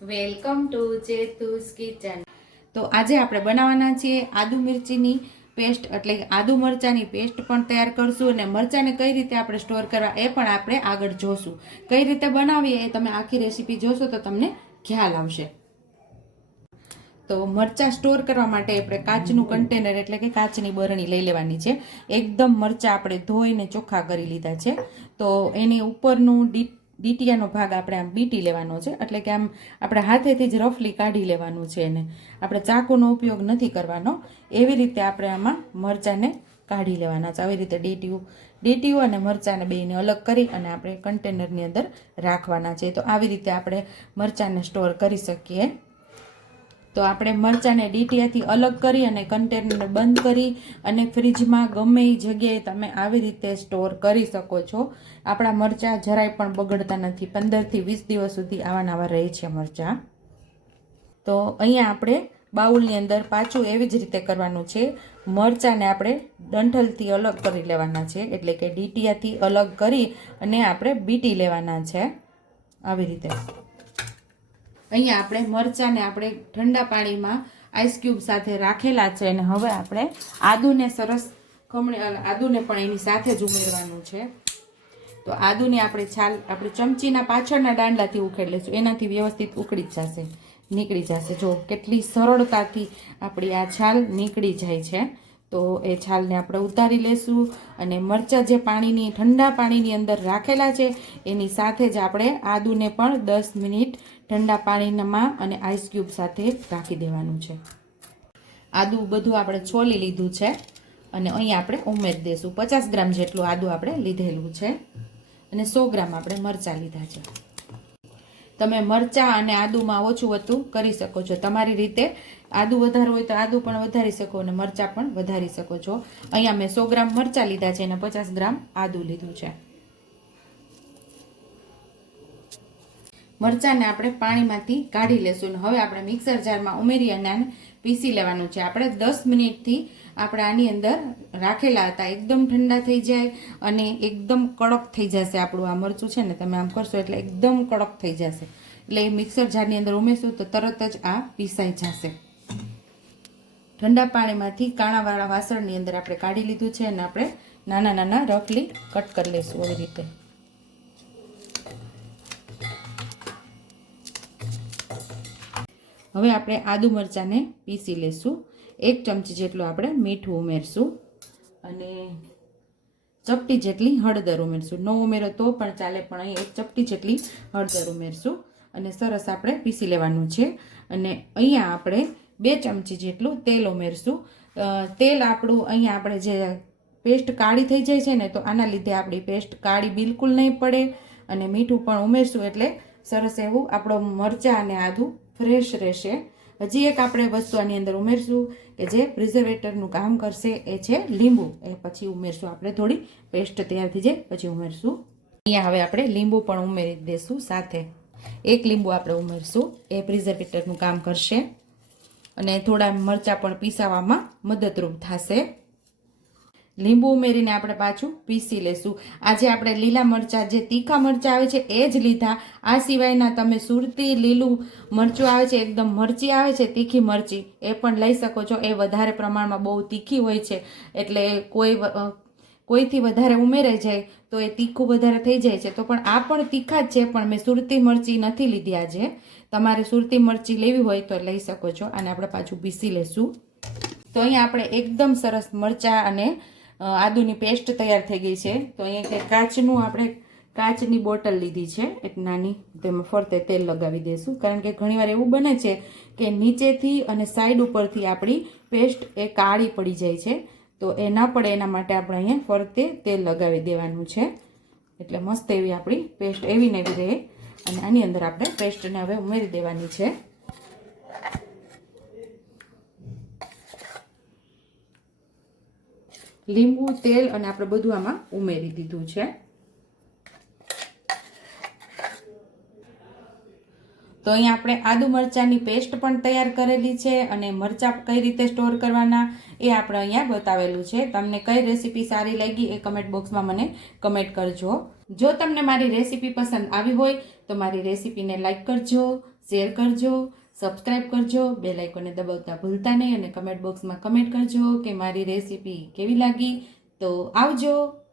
Welcome to ચેતુસ kitchen. તો આજે આપણે બનાવવાના છીએ આદુ મિરચીની પેસ્ટ, એટલે આદુ મરચાની પેસ્ટ પણ તૈયાર કરશું અને મરચાને કઈ રીતે આપણે સ્ટોર કરવા એ પણ આપણે આગળ જોશું। કઈ રીતે બનાવીએ એ તમે આખી રેસીપી જોશો તો તમને ખ્યાલ આવશે। તો મરચાં સ્ટોર કરવા માટે આપણે કાચનું કન્ટેનર એટલે કે કાચની બરણી લઈ લેવાની છે। એકદમ મરચાં આપણે ધોઈને ચોખ્ખા કરી લીધા છે। તો એની ઉપરનું ડીટીયાનો ભાગ આપણે આમ બીટી લેવાનો છે, એટલે કે આમ આપણે હાથેથી જ રફલી કાઢી લેવાનું છે। એને આપણે ચાકુનો ઉપયોગ નથી કરવાનો। એવી રીતે આપણે આમાં મરચાંને કાઢી લેવાના છે। આવી રીતે ડીટીયું અને મરચાંને બેયને અલગ કરી અને આપણે કન્ટેનરની અંદર રાખવાના છે। તો આવી રીતે આપણે મરચાંને સ્ટોર કરી શકીએ। તો આપણે મરચાંને ડીટીયાથી અલગ કરી અને કન્ટેનરને બંધ કરી અને ફ્રીજમાં ગમે એ જગ્યાએ તમે આવી રીતે સ્ટોર કરી શકો છો। આપણા મરચાં જરાય પણ બગડતા નથી, 15 થી 20 દિવસ સુધી આવા રહે છે મરચાં। તો અહીંયા આપણે બાઉલની અંદર પાછું એવી જ રીતે કરવાનું છે। મરચાંને આપણે ડંઠલથી અલગ કરી લેવાના છે, એટલે કે ડીટીયાથી અલગ કરી અને આપણે બીટી લેવાના છે આવી રીતે। અહીંયા આપણે મરચાંને આપણે ઠંડા પાણીમાં આઈસ ક્યુબ સાથે રાખેલા છે અને હવે આપણે આદુને સરસ આદુને પણ એની સાથે જ ઉમેરવાનું છે। તો આદુની આપણે છાલ આપણે ચમચીના પાછળના દાંડલાથી ઉખેડી લઈશું, એનાથી વ્યવસ્થિત ઉકળી જશે, નીકળી જશે। જો કેટલી સરળતાથી આપણી આ છાલ નીકળી જાય છે। તો એ છાલને આપણે ઉતારી લેશું અને મરચાં જે ઠંડા પાણીની અંદર રાખેલા છે એની સાથે જ આપણે આદુને પણ 10 મિનિટ ઠંડા પાણીમાં અને આઈસ ક્યુબ સાથે રાખી દેવાનું છે। આદુ બધું આપણે છોલી લીધું છે અને અહીંયા આપણે ઉમેરી દઈશું। 50 ગ્રામ જેટલું આદુ આપણે લીધેલું છે અને 100 ગ્રામ આપણે મરચાં લીધા છે। તમે મરચાં અને આદુમાં ઓછું વધતું કરી શકો છો। તમારી રીતે આદુ વધારે હોય તો આદુ પણ વધારી શકો અને મરચાં પણ વધારી શકો છો। અહીંયા મેં 100 ગ્રામ મરચાં લીધા છે અને 50 ગ્રામ આદુ લીધું છે। મરચાંને આપણે પાણીમાંથી કાઢી લેશું અને હવે આપણે મિક્સર જારમાં ઉમેરી અને આને પીસી લેવાનું છે। આપણે 10 મિનિટથી આપણે આની અંદર રાખેલા હતા, એકદમ ઠંડા થઈ જાય અને એકદમ કડક થઈ જશે આપણું આ મરચું છે ને, તમે આમ કરશો એટલે એકદમ કડક થઈ જશે। એટલે મિક્સર જારની અંદર ઉમેરશું તો તરત જ આ પીસાઈ જશે। ઠંડા પાણીમાંથી કાણાવાળા વાસણની અંદર આપણે કાઢી લીધું છે અને આપણે નાના નાના રફલી કટ કરી લઈશું આવી રીતે। હવે આપણે આદુ મરચાંને પીસી લેશું। 1 ચમચી જેટલું આપણે મીઠું ઉમેરશું અને ચપટી જેટલી હળદર ઉમેરશું। ન ઉમેરો તો પણ ચાલે, પણ અહીં 1 ચપટી જેટલી હળદર ઉમેરશું અને સરસ આપણે પીસી લેવાનું છે। અને અહીંયા આપણે 2 ચમચી જેટલું તેલ ઉમેરશું। તેલ આપણું અહીંયા આપણે જે પેસ્ટ કાળી થઈ જાય છે ને, તો આના લીધે આપણી પેસ્ટ કાળી બિલકુલ નહીં પડે અને મીઠું પણ ઉમેરશું એટલે સરસ એવું આપણો મરચાં અને આદુ ફ્રેશ રહેશે। હજી એક આપણે વસ્તુ આની અંદર ઉમેરશું કે જે પ્રિઝર્વેટરનું કામ કરશે, એ છે લીંબુ। એ પછી ઉમેરશું, આપણે થોડી પેસ્ટ તૈયાર થઈ જાય પછી ઉમેરશું। અહીંયા હવે આપણે લીંબુ પણ ઉમેરી દઈશું સાથે। 1 લીંબુ આપણે ઉમેરશું, એ પ્રિઝર્વેટરનું કામ કરશે અને થોડા મરચાં પણ પીસાવામાં મદદરૂપ થશે। લીંબુ ઉમેરીને આપણે પાછું પીસી લેશું। આજે આપણે લીલા મરચાં, જે તીખા મરચાં આવે છે એ જ લીધા। આ સિવાયના તમે સુરતી લીલું મરચું આવે છે, એકદમ મરચી આવે છે, તીખી મરચી, એ પણ લઈ શકો છો। એ વધારે પ્રમાણમાં બહુ તીખી હોય છે એટલે કોઈથી વધારે ઉમેરાઈ જાય તો એ તીખું વધારે થઈ જાય છે। તો પણ આ પણ તીખા જ છે, પણ મેં સુરતી મરચી નથી લીધી આજે। તમારે સુરતી મરચી લેવી હોય તો લઈ શકો છો। અને આપણે પાછું પીસી લેશું। તો અહીંયા આપણે એકદમ સરસ મરચાં અને આદુની પેસ્ટ તૈયાર થઈ ગઈ છે। તો અહીંયા આપણે કાચની બોટલ લીધી છે એક નાની, તેમાં ફરતે તેલ લગાવી દઈશું, કારણ કે ઘણીવાર એવું બને છે કે નીચેથી અને સાઈડ ઉપરથી આપણી પેસ્ટ એ કાળી પડી જાય છે। તો એ ના પડે એના માટે આપણે અહીંયા ફરતે તેલ લગાવી દેવાનું છે, એટલે મસ્ત એવી આપણી પેસ્ટ એવી ને એવી રહે। અને આની અંદર આપણે પેસ્ટને હવે ઉમેરી દેવાની છે। લીંબુ, તેલ અને આપણે બધું આમાં ઉમેરી દીધું છે। તો અહીંયા આપણે આદુ મરચાંની પેસ્ટ પણ તૈયાર કરેલી છે અને મરચાં કઈ રીતે સ્ટોર કરવાના એ આપણે અહીંયા બતાવેલું છે। તમને કઈ રેસીપી સારી લાગી એ કમેન્ટ બોક્સમાં મને કમેન્ટ કરજો। જો તમને મારી રેસીપી પસંદ આવી હોય તો મારી રેસીપીને લાઈક કરજો, શેર કરજો, સબસ્ક્રાઈબ કરજો, બેલ આઇકોનને દબાવતા ભૂલતા નહીં અને કમેન્ટ બોક્સમાં કમેન્ટ કરજો કે મારી રેસીપી કેવી લાગી. તો આવજો.